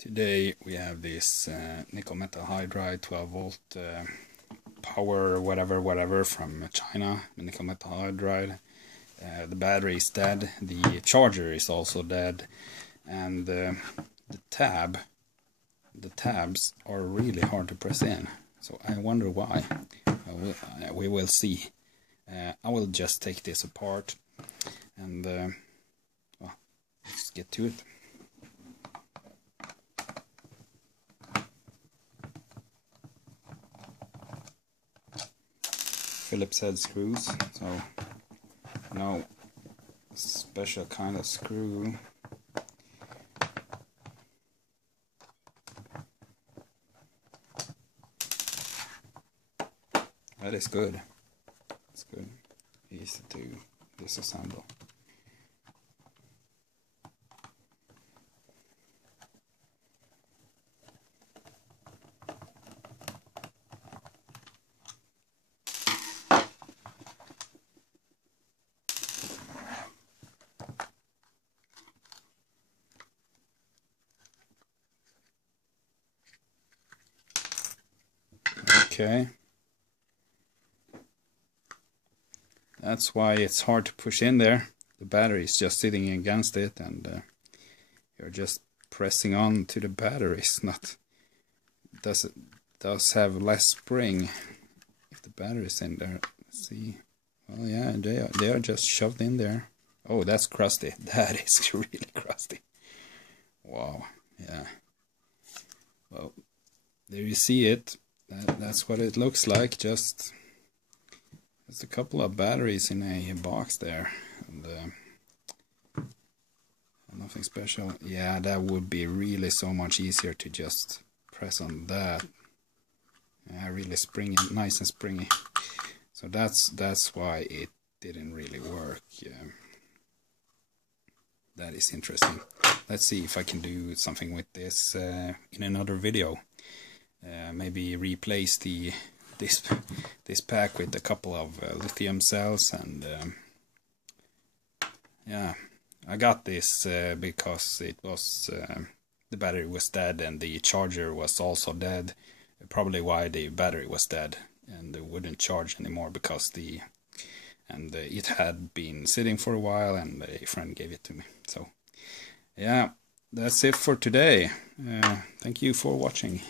Today we have this nickel metal hydride 12 volt power whatever from China, nickel metal hydride. The battery is dead, the charger is also dead, and the tabs are really hard to press in, so I wonder why. We will see. I will just take this apart and well, let's get to it. Phillips head screws, so no special kind of screw. That is good. It's good. Easy to disassemble. Okay. That's why it's hard to push in there. The battery is just sitting against it, and you're just pressing on to the battery. It's not does have less spring if the battery's in there. Let's see. Well, yeah, they are just shoved in there. Oh, that's krusty. That is really krusty. Wow. Yeah. Well, there you see it. That's what it looks like. Just there's a couple of batteries in a box there, and nothing special. Yeah, that would be really so much easier to just press on that. Yeah, really springy, nice and springy. So that's why it didn't really work. Yeah. That is interesting. Let's see if I can do something with this in another video. Maybe replace this pack with a couple of lithium cells, and yeah, I got this because it was the battery was dead and the charger was also dead. Probably why the battery was dead and it wouldn't charge anymore, because it had been sitting for a while and a friend gave it to me. So yeah, that's it for today. Thank you for watching.